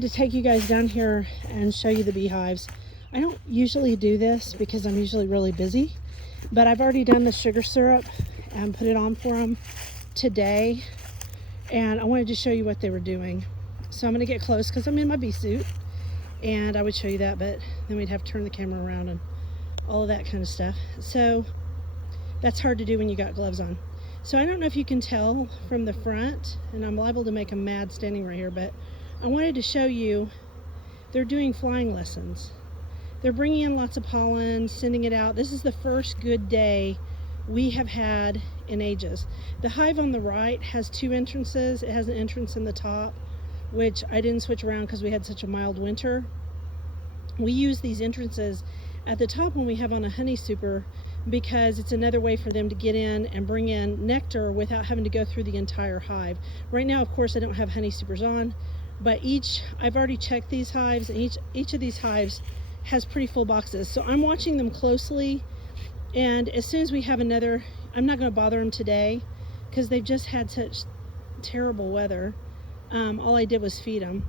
To take you guys down here and show you the beehives. I don't usually do this because I'm usually really busy, but I've already done the sugar syrup and put it on for them today, and I wanted to show you what they were doing. So I'm going to get close because I'm in my bee suit, and I would show you that, but then we'd have to turn the camera around and all of that kind of stuff. So that's hard to do when you got gloves on. So I don't know if you can tell from the front, and I'm liable to make them mad standing right here, but I wanted to show you they're doing flying lessons. They're bringing in lots of pollen, sending it out. This is the first good day we have had in ages. The hive on the right has two entrances. It has an entrance in the top, which I didn't switch around because we had such a mild winter. We use these entrances at the top when we have on a honey super because it's another way for them to get in and bring in nectar without having to go through the entire hive. Right now, of course, I don't have honey supers on, but I've already checked these hives, and each of these hives has pretty full boxes. So I'm watching them closely, and as soon as we have another, I'm not going to bother them today because they've just had such terrible weather. All I did was feed them.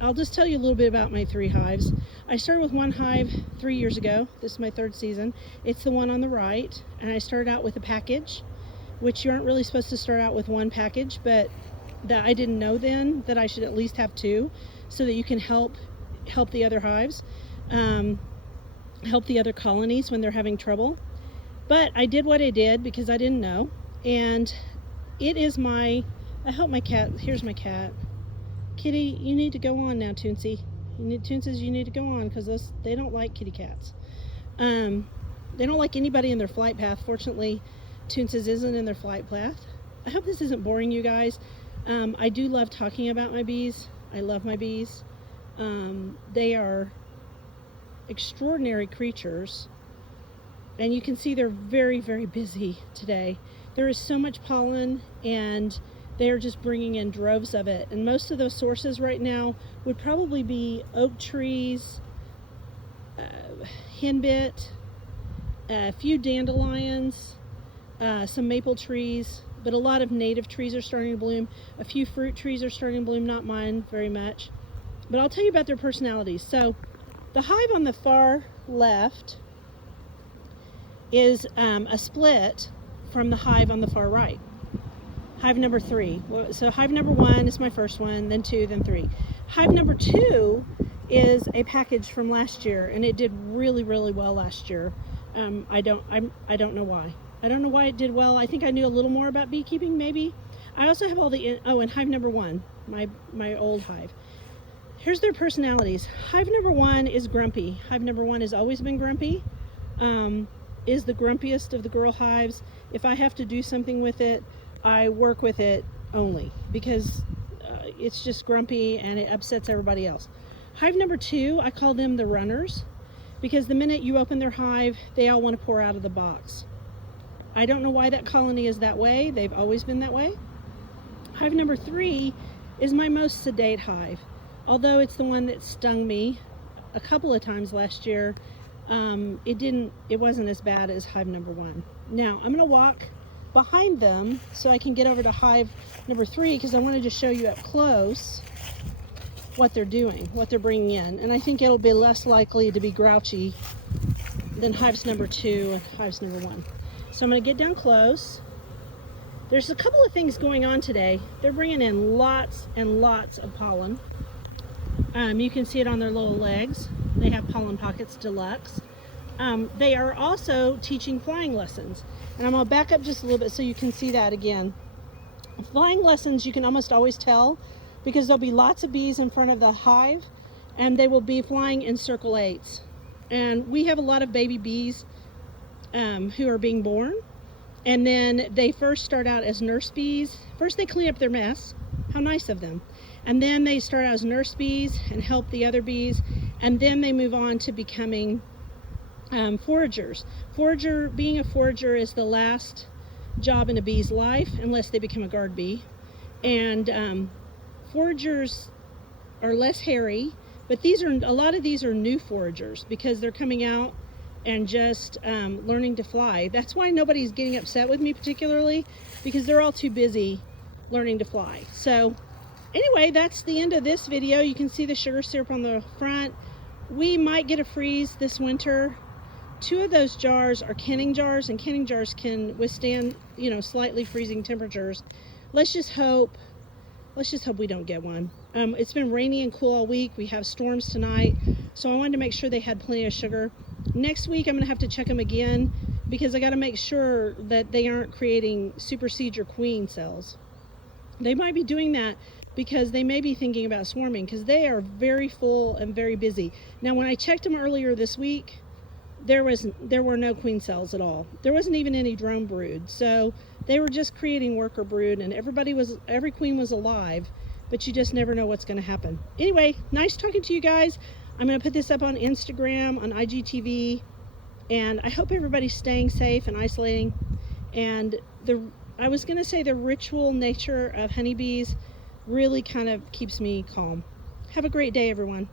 I'll just tell you a little bit about my three hives. I started with one hive 3 years ago. This is my third season. It's the one on the right, and I started out with a package, which you aren't really supposed to start out with one package, but that I didn't know then that I should at least have two so that you can help the other hives, help the other colonies when they're having trouble. But I did what I did because I didn't know, and it is I hope my cat, here's my cat. Kitty, you need to go on now, Toonsy. Toonses, you need to go on because they don't like kitty cats. They don't like anybody in their flight path. Fortunately, Toonses isn't in their flight path. I hope this isn't boring, you guys. I do love talking about my bees. I love my bees. They are extraordinary creatures, and you can see they're very, very busy today. There is so much pollen, and they're just bringing in droves of it. And most of those sources right now would probably be oak trees, henbit, a few dandelions, some maple trees, but a lot of native trees are starting to bloom. A few fruit trees are starting to bloom, not mine very much. But I'll tell you about their personalities. So the hive on the far left is a split from the hive on the far right. Hive number 3. So hive number 1 is my first one, then 2, then 3. Hive number 2 is a package from last year, and it did really, really well last year. I don't know why. I don't know why it did well. I think I knew a little more about beekeeping, maybe. I also have all the, and hive number 1, my old hive. Here's their personalities. Hive number 1 is grumpy. Hive number 1 has always been grumpy. Is the grumpiest of the girl hives. If I have to do something with it, I work with it only because it's just grumpy and it upsets everybody else. Hive number 2, I call them the runners because the minute you open their hive, they all want to pour out of the box. I don't know why that colony is that way. They've always been that way. Hive number 3 is my most sedate hive. Although it's the one that stung me a couple of times last year, it wasn't as bad as hive number 1. Now I'm going to walk behind them so I can get over to hive number 3 because I wanted to show you up close what they're doing, what they're bringing in. And I think it'll be less likely to be grouchy than hives number 2 and hives number 1. So I'm going to get down close. There's a couple of things going on today. They're bringing in lots and lots of pollen. You can see it on their little legs. They have pollen pockets deluxe. They are also teaching flying lessons. And I'm going to back up just a little bit so you can see that again. Flying lessons you can almost always tell because there'll be lots of bees in front of the hive and they will be flying in circle 8s. And we have a lot of baby bees who are being born, and then they first start out as nurse bees. First they clean up their mess. How nice of them. And then they start out as nurse bees and help the other bees, and then they move on to becoming foragers. Being a forager is the last job in a bee's life unless they become a guard bee. And foragers are less hairy, but a lot of these are new foragers because they're coming out and just learning to fly. That's why nobody's getting upset with me particularly, because they're all too busy learning to fly. So Anyway, that's the end of this video. You can see the sugar syrup on the front. We might get a freeze this winter. 2 of those jars are canning jars, and canning jars can withstand, you know, slightly freezing temperatures. Let's just hope we don't get one. It's been rainy and cool all week. We have storms tonight, so I wanted to make sure they had plenty of sugar. Next week I'm gonna have to check them again because I got to make sure that they aren't creating superseed or queen cells. They might be doing that because they may be thinking about swarming, because they are very full and very busy. Now, when I checked them earlier this week, there were no queen cells at all. There wasn't even any drone brood. So they were just creating worker brood, and every queen was alive, but you just never know what's going to happen. Anyway, nice talking to you guys. I'm going to put this up on Instagram, on IGTV, and I hope everybody's staying safe and isolating. And I was going to say the ritual nature of honeybees really kind of keeps me calm. Have a great day, everyone.